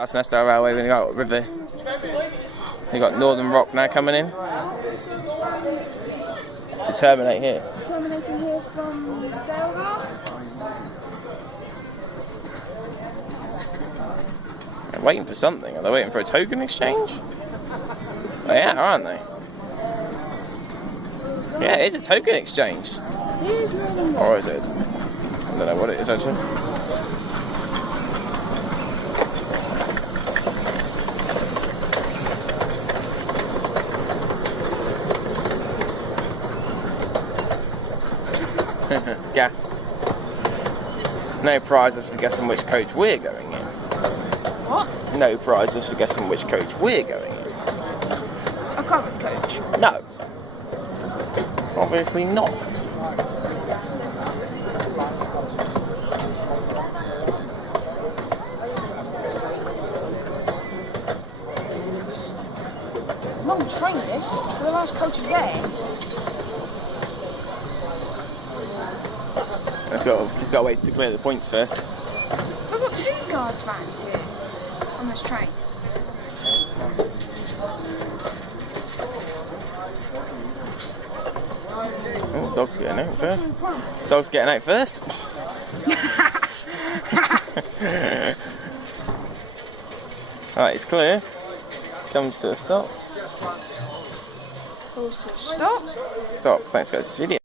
That's Nestor Railway. We've got River. We've got Northern Rock now coming in. To terminate here. Terminating here from Dalegar. They're waiting for something. Are they waiting for a token exchange? They are, aren't they? Yeah, it is a token exchange. Here's Northern Rock. Or is it? I don't know what it is actually. Yeah. No prizes for guessing which coach we're going in. What? No prizes for guessing which coach we're going in. A current coach? No. Obviously not. Long train this. The last coach is there. He's got to wait to clear the points first. We've got 2 guards vans here on this train. Oh, dog's getting out first. Dog's getting out first. Alright, it's clear. Comes to a stop. Goes to a stop. Stop. Thanks guys for this video.